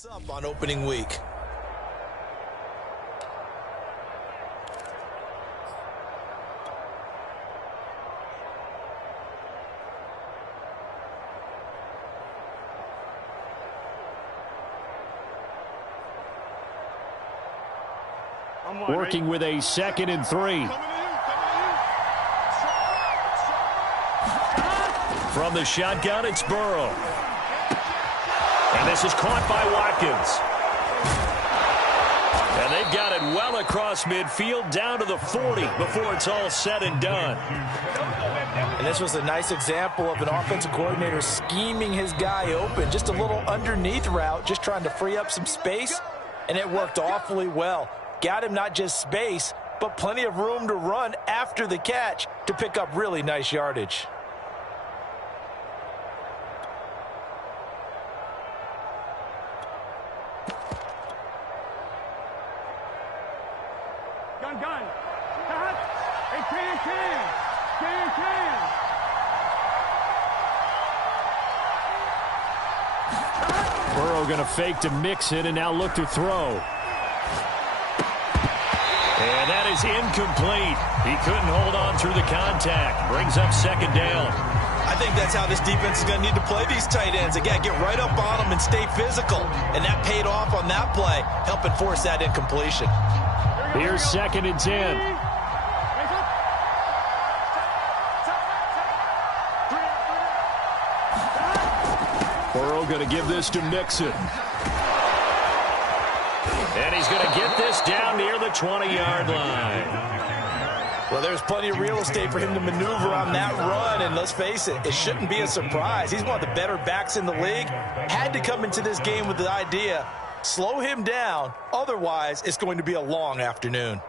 What's up on opening week? Working with a 2nd and 3. From the shotgun, it's Burrow. And this is caught by Watkins. And they've got it well across midfield down to the 40 before it's all said and done. And this was a nice example of an offensive coordinator scheming his guy open. Just a little underneath route, just trying to free up some space. And it worked awfully well. Got him not just space, but plenty of room to run after the catch to pick up really nice yardage. Gun. Hey, can. Burrow going to fake to mix it and now look to throw. And that is incomplete. He couldn't hold on through the contact. Brings up 2nd down. I think that's how this defense is going to need to play these tight ends. Again, get right up on them and stay physical. And that paid off on that play, helping force that incompletion. Here's 2nd and 10. Burrow going to give this to Mixon. And he's going to get this down near the 20-yard line. Well, there's plenty of real estate for him to maneuver on that run. And let's face it, it shouldn't be a surprise. He's one of the better backs in the league. Had to come into this game with the idea, slow him down. Otherwise, it's going to be a long afternoon.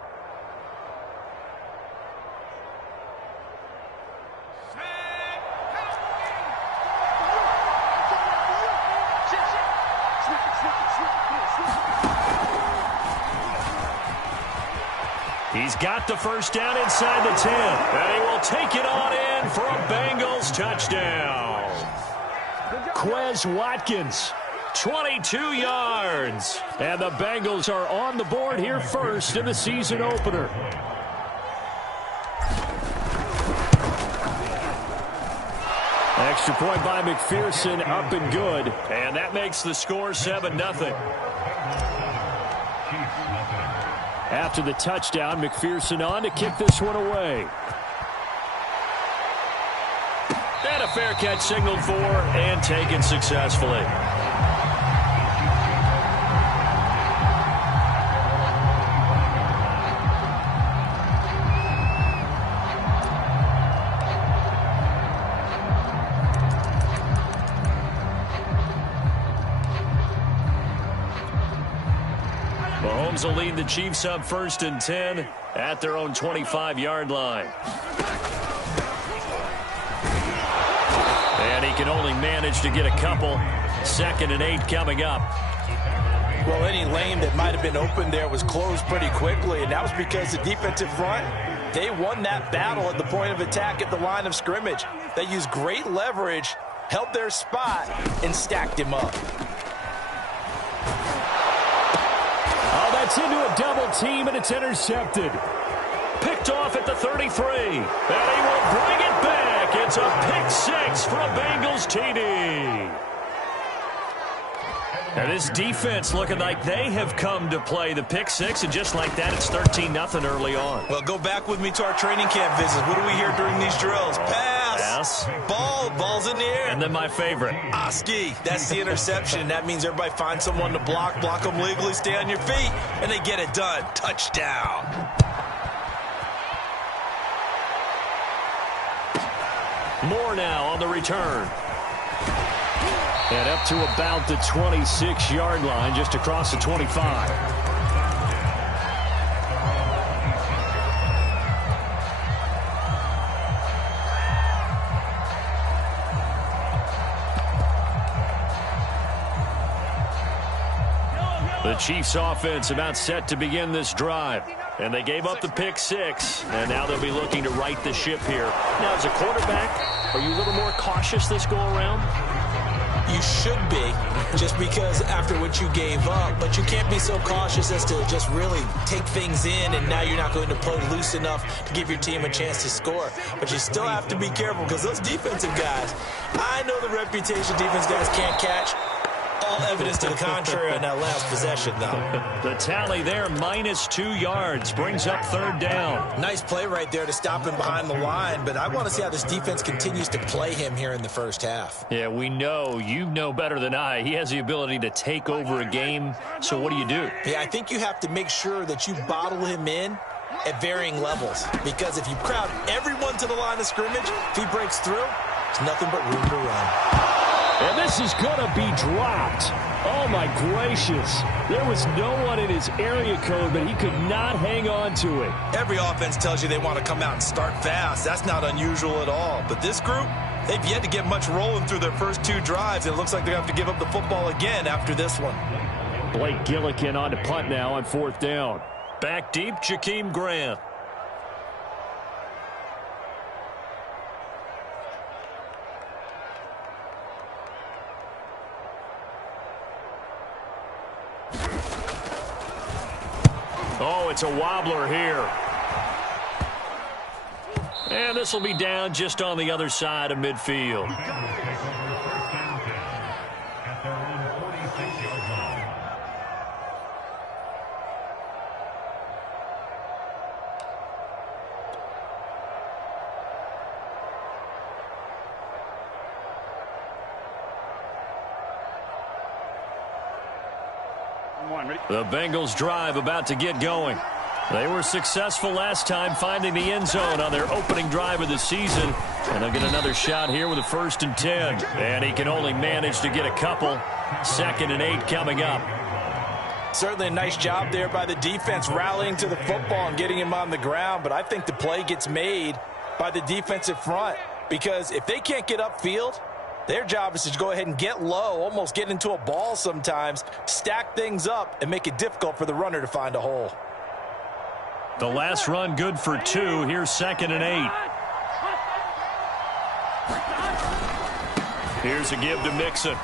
He's got the first down inside the 10. And he will take it on in for a Bengals touchdown. Quez Watkins, 22 yards. And the Bengals are on the board here first in the season opener. Extra point by McPherson, up and good. And that makes the score 7-0. After the touchdown, McPherson on to kick this one away. And a fair catch signaled for and taken successfully. Mahomes will lead the Chiefs up 1st and 10 at their own 25-yard line. And he can only manage to get a couple. 2nd and 8 coming up. Well, any lane that might have been open there was closed pretty quickly, and that was because the defensive front, they won that battle at the point of attack at the line of scrimmage. They used great leverage, held their spot, and stacked him up. It's into a double team, and it's intercepted. Picked off at the 33. And he will bring it back. It's a pick 6 for a Bengals TD. And this defense looking like they have come to play the pick 6, and just like that, it's 13-0 early on. Well, go back with me to our training camp visits. What do we hear during these drills? Pass. Ball's in the air. And then my favorite. Oski. That's the interception. That means everybody finds someone to block them legally, stay on your feet, and they get it done. Touchdown. More now on the return. And up to about the 26-yard line, just across the 25. The Chiefs offense about set to begin this drive. And they gave up the pick 6, and now they'll be looking to right the ship here. Now, as a quarterback, are you a little more cautious this go around? You should be, just because after what you gave up, but you can't be so cautious as to just really take things in, and now you're not going to play loose enough to give your team a chance to score. But you still have to be careful, because those defensive guys, I know the reputation defense guys can't catch. All evidence to the contrary on that last possession, though. The tally there, -2 yards, brings up 3rd down. Nice play right there to stop him behind the line, but I want to see how this defense continues to play him here in the first half. Yeah, we know, you know better than I, he has the ability to take over a game, so what do? Yeah, I think you have to make sure that you bottle him in at varying levels, because if you crowd everyone to the line of scrimmage, if he breaks through, it's nothing but room to run. And this is going to be dropped. Oh, my gracious. There was no one in his area code, but he could not hang on to it. Every offense tells you they want to come out and start fast. That's not unusual at all. But this group, they've yet to get much rolling through their first 2 drives. It looks like they're going to have to give up the football again after this one. Blake Gillikin on to punt now on 4th down. Back deep, Jakeem Grant. Oh, it's a wobbler here. And this will be down just on the other side of midfield. The Bengals drive about to get going. They were successful last time finding the end zone on their opening drive of the season. And they'll get another shot here with a 1st and 10. And he can only manage to get a couple. 2nd and 8 coming up. Certainly a nice job there by the defense rallying to the football and getting him on the ground. But I think the play gets made by the defensive front, because if they can't get upfield, their job is to go ahead and get low, almost get into a ball sometimes, stack things up, and make it difficult for the runner to find a hole. The last run good for 2. Here's 2nd and 8. Here's a give to Mixon.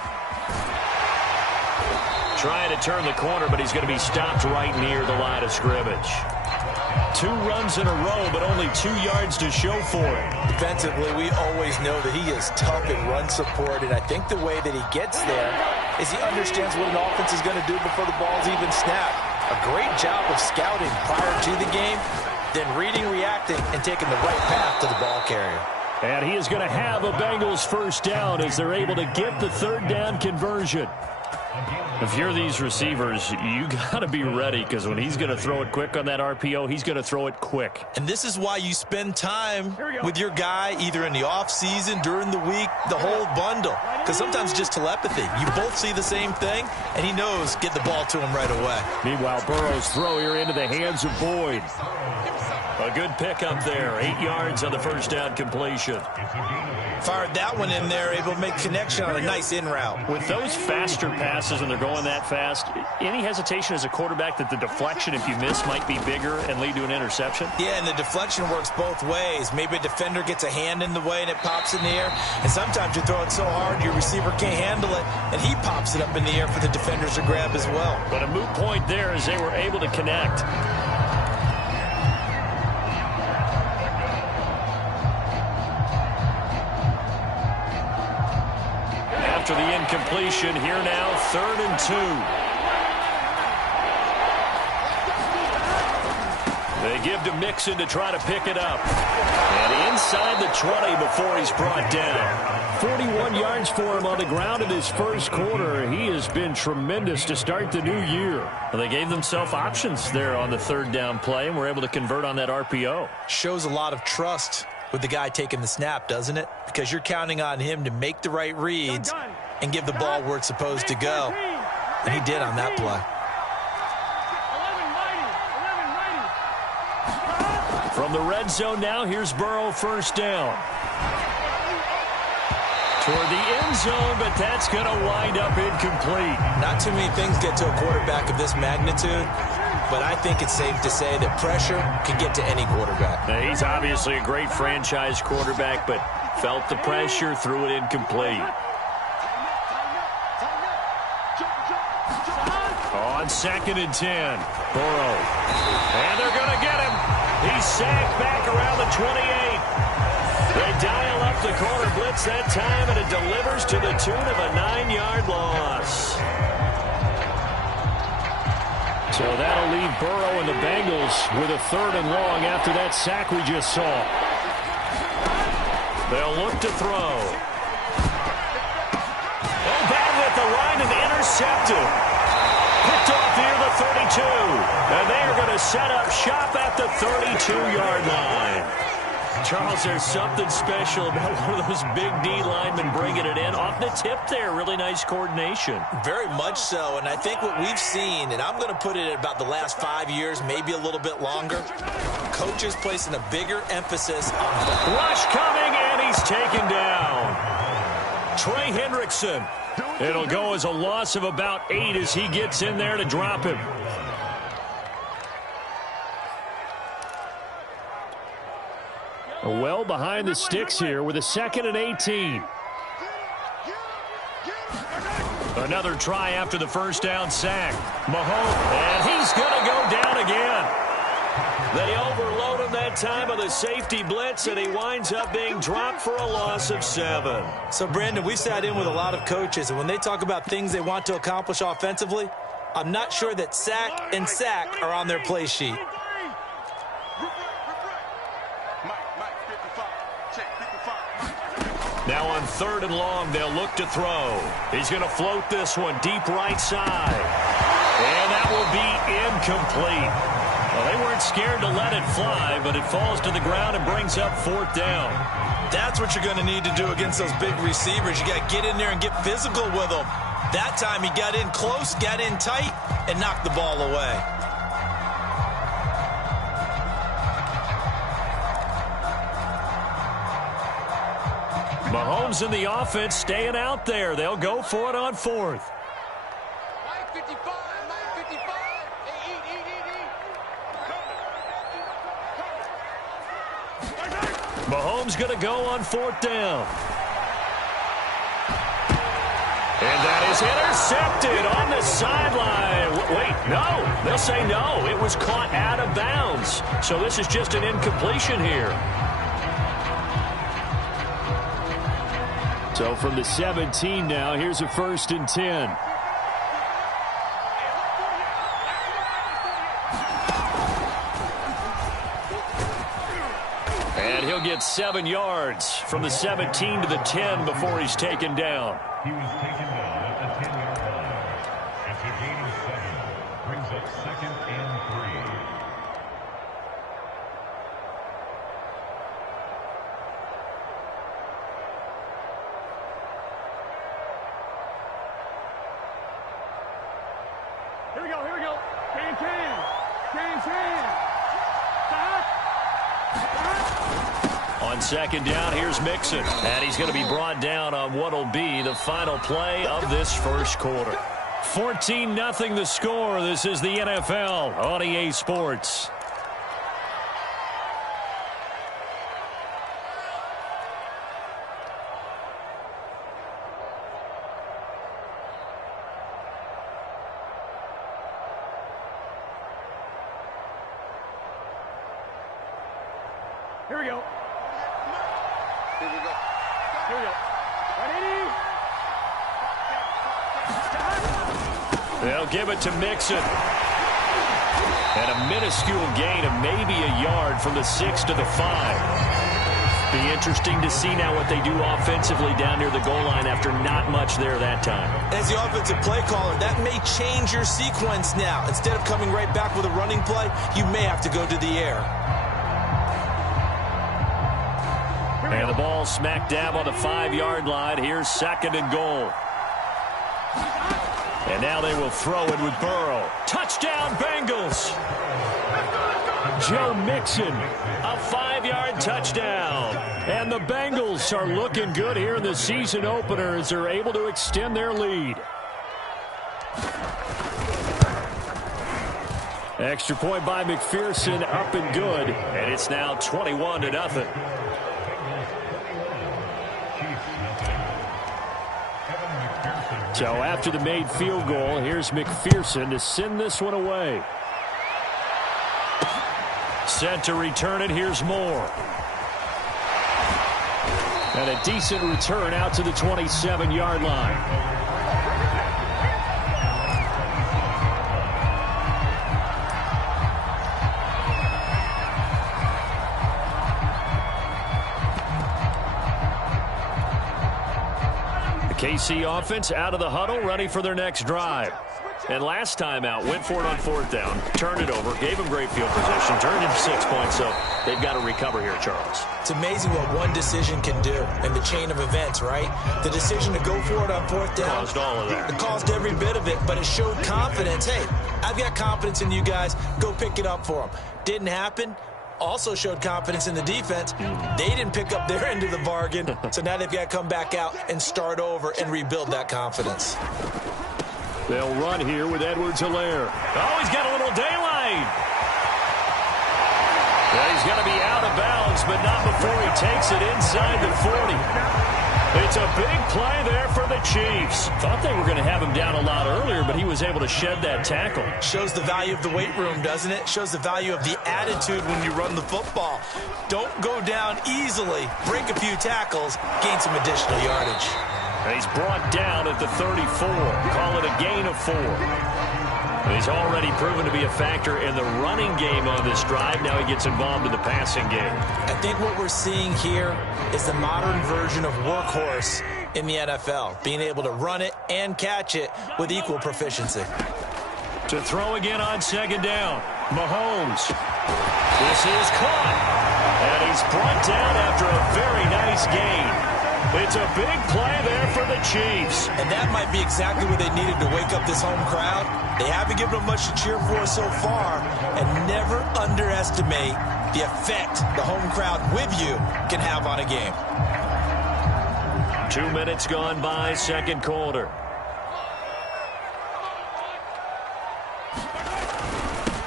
Trying to turn the corner, but he's going to be stopped right near the line of scrimmage. 2 runs in a row, but only 2 yards to show for it. Defensively, we always know that he is tough in run support, and I think the way that he gets there is he understands what an offense is going to do before the ball's even snapped. A great job of scouting prior to the game, then reading, reacting, and taking the right path to the ball carrier. And he is going to have a Bengals 1st down as they're able to get the 3rd down conversion. If you're these receivers, you got to be ready, because when he's going to throw it quick on that RPO, he's going to throw it quick. And this is why you spend time with your guy either in the offseason, during the week, the whole bundle. Because sometimes it's just telepathy. You both see the same thing, and he knows get the ball to him right away. Meanwhile, Burrow's throw here into the hands of Boyd. A good pickup there. 8 yards on the 1st down completion. Fired that one in there, able to make connection on a nice in route. With those faster passes and they're going that fast, any hesitation as a quarterback that the deflection, if you miss, might be bigger and lead to an interception? Yeah, and the deflection works both ways. Maybe a defender gets a hand in the way and it pops in the air. And sometimes you throw it so hard your receiver can't handle it, and he pops it up in the air for the defenders to grab as well. But a moot point there as they were able to connect. After the incompletion, here now, 3rd and 2. They give to Mixon to try to pick it up. And inside the 20 before he's brought down. 41 yards for him on the ground in his 1st quarter. He has been tremendous to start the new year. Well, they gave themselves options there on the 3rd down play and were able to convert on that RPO. Shows a lot of trust with the guy taking the snap, doesn't it? Because you're counting on him to make the right reads and give the ball where it's supposed to go. And he did on that play. From the red zone now, here's Burrow 1st down. Toward the end zone, but that's going to wind up incomplete. Not too many things get to a quarterback of this magnitude, but I think it's safe to say that pressure can get to any quarterback. Now, he's obviously a great franchise quarterback, but felt the pressure, threw it incomplete. 2nd and 10. Burrow. And they're going to get him. He's sacked back around the 28. They dial up the corner blitz that time, and it delivers to the tune of a 9-yard loss. So that'll leave Burrow and the Bengals with a 3rd and long after that sack we just saw. They'll look to throw. Oh, bad with the line and intercepted. Picked off near the 32. And they are going to set up shop at the 32-yard line. Charles, there's something special about one of those big D linemen bringing it in. Off the tip there, really nice coordination. Very much so, and I think what we've seen, and I'm going to put it at about the last 5 years, maybe a little bit longer, coaches placing a bigger emphasis on... Rush coming, and he's taken down. Trey Hendrickson. It'll go as a loss of about 8 as he gets in there to drop him. Well behind the sticks here with a 2nd and 18. Another try after the first down sack. Mahomes, and he's going to go down again. They overload him that time of the safety blitz, and he winds up being dropped for a loss of 7. So, Brandon, we sat in with a lot of coaches, and when they talk about things they want to accomplish offensively, I'm not sure that sack and sack are on their play sheet. Now on 3rd and long, they'll look to throw. He's going to float this one deep right side. And that will be incomplete. Well, they weren't scared to let it fly, but it falls to the ground and brings up 4th down. That's what you're going to need to do against those big receivers. You got to get in there and get physical with them. That time he got in close, got in tight, and knocked the ball away. Mahomes and the offense staying out there. They'll go for it on 4th. Mahomes going to go on 4th down. And that is intercepted on the sideline. Wait, no. They'll say no. It was caught out of bounds. So this is just an incompletion here. So from the 17 now, here's a 1st and 10. And he'll get 7 yards from the 17 to the 10 before he's taken down. He was taken down at the 10-yard line. After gaining 7, brings up 2nd and 3. Here we go, here we go. Can. Stop. On 2nd down, here's Mixon. And he's going to be brought down on what will be the final play of this first quarter. 14-0 the score. This is the NFL on EA Sports. Here we go. Here we go. Here we go. Ready? They'll give it to Mixon. And a minuscule gain of maybe a yard from the 6 to the 5. Be interesting to see now what they do offensively down near the goal line after not much there that time. As the offensive play caller, that may change your sequence now. Instead of coming right back with a running play, you may have to go to the air. And the ball smack dab on the 5-yard line. Here's 2nd and goal. And now they will throw it with Burrow. Touchdown, Bengals. Joe Mixon. A 5-yard touchdown. And the Bengals are looking good here in the season opener as they're able to extend their lead. Extra point by McPherson, up and good. And it's now 21-0. So after the made field goal, here's McPherson to send this one away. Set to return it. Here's Moore. And a decent return out to the 27-yard line. KC offense out of the huddle, ready for their next drive. And last time out, went for it on fourth down, turned it over, gave them great field position, turned into 6 points, so they've got to recover here, Charles. It's amazing what one decision can do in the chain of events, right? The decision to go for it on fourth down. Caused all of that. It caused every bit of it, but it showed confidence. Hey, I've got confidence in you guys. Go pick it up for them. Didn't happen. Also showed confidence in the defense. They didn't pick up their end of the bargain, so now they've got to come back out and start over and rebuild that confidence. They'll run here with Edwards-Helaire. Oh, he's got a little daylight. Yeah, he's going to be out of bounds, but not before he takes it inside the 40. It's a big play there for the Chiefs. Thought they were going to have him down a lot earlier, but he was able to shed that tackle. Shows the value of the weight room, doesn't it? Shows the value of the attitude when you run the football. Don't go down easily. Break a few tackles. Gain some additional yardage. He's brought down at the 34. Call it a gain of 4. He's already proven to be a factor in the running game on this drive. Now he gets involved in the passing game. I think what we're seeing here is the modern version of workhorse in the NFL, being able to run it and catch it with equal proficiency. To throw again on second down, Mahomes. This is caught, and he's brought down after a very nice gain. It's a big play there for the Chiefs. And that might be exactly what they needed to wake up this home crowd. They haven't given them much to cheer for so far, and never underestimate the effect the home crowd with you can have on a game. 2 minutes gone by, second quarter.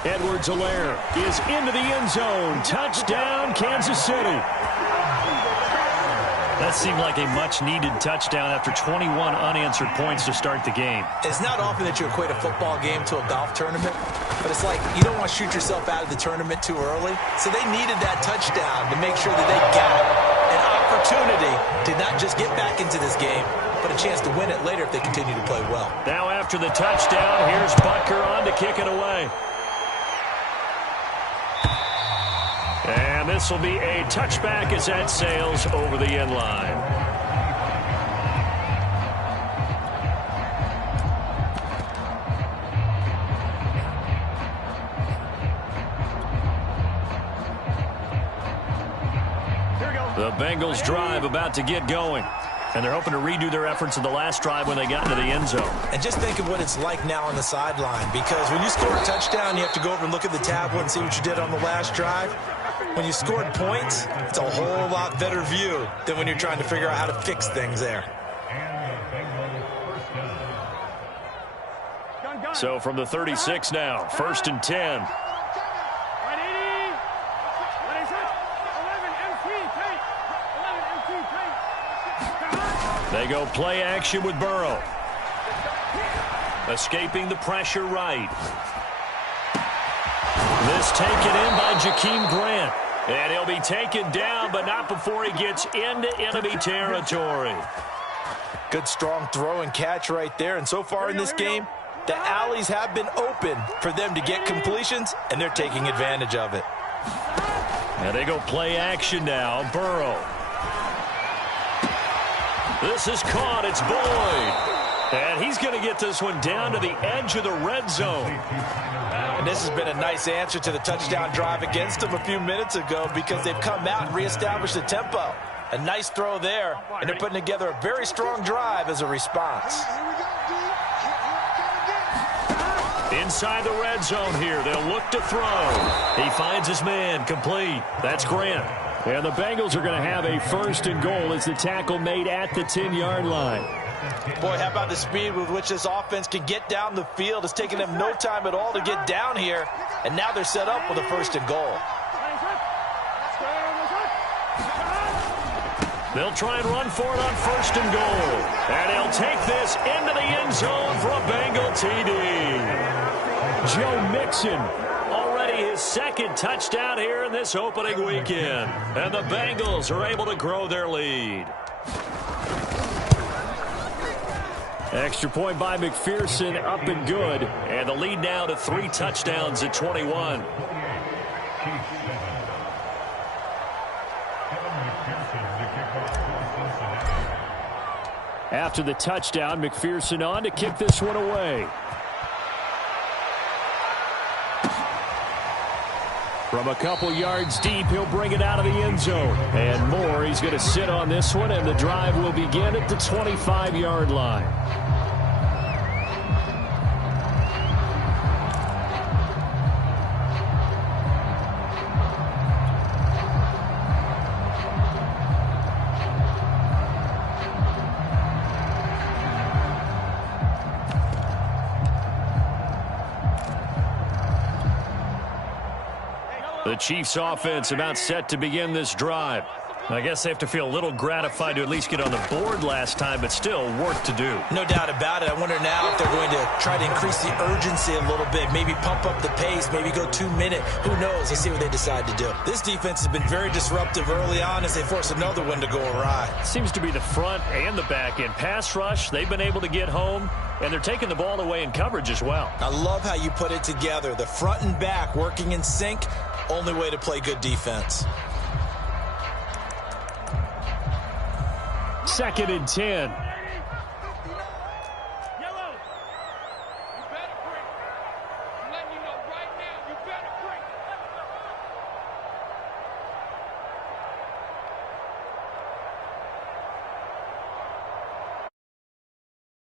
Edwards-Helaire is into the end zone. Touchdown, Kansas City. That seemed like a much-needed touchdown after 21 unanswered points to start the game. It's not often that you equate a football game to a golf tournament, but it's like you don't want to shoot yourself out of the tournament too early. So they needed that touchdown to make sure that they got an opportunity to not just get back into this game, but a chance to win it later if they continue to play well. Now after the touchdown, here's Butker on to kick it away. And this will be a touchback as that sails over the end line. The Bengals drive about to get going. And they're hoping to redo their efforts in the last drive when they got into the end zone. And just think of what it's like now on the sideline, because when you score a touchdown, you have to go over and look at the tablet and see what you did on the last drive. When you scored points, it's a whole lot better view than when you're trying to figure out how to fix things there. So from the 36 now, 1st and 10. They go play action with Burrow. Escaping the pressure right. This taken in by Jakeem Grant. And he'll be taken down, but not before he gets into enemy territory. Good strong throw and catch right there. And so far in this game, the alleys have been open for them to get completions, and they're taking advantage of it. And they go play action now. Burrow. This is caught. It's Boyd. And he's going to get this one down to the edge of the red zone. And this has been a nice answer to the touchdown drive against them a few minutes ago, because they've come out and reestablished the tempo. A nice throw there, and they're putting together a very strong drive as a response. Inside the red zone here. They'll look to throw. He finds his man. Complete. That's Grant. And the Bengals are going to have a 1st and goal as the tackle made at the 10-yard line. Boy, how about the speed with which this offense can get down the field? It's taken them no time at all to get down here, and now they're set up with a 1st and goal. They'll try and run for it on 1st and goal. And he'll take this into the end zone for a Bengal TD. Joe Mixon, already his 2nd touchdown here in this opening weekend. And the Bengals are able to grow their lead. Extra point by McPherson, up and good. And the lead now to 3 touchdowns at 21. After the touchdown, McPherson on to kick this one away. From a couple yards deep, he'll bring it out of the end zone. And more, he's going to sit on this one, and the drive will begin at the 25-yard line. The Chiefs offense about set to begin this drive. I guess they have to feel a little gratified to at least get on the board last time, but still work to do. No doubt about it. I wonder now if they're going to try to increase the urgency a little bit, maybe pump up the pace, maybe go 2-minute. Who knows? Let's see what they decide to do. This defense has been very disruptive early on as they force another one to go awry. Seems to be the front and the back end. Pass rush, they've been able to get home, and they're taking the ball away in coverage as well. I love how you put it together. The front and back working in sync, only way to play good defense. 2nd and 10.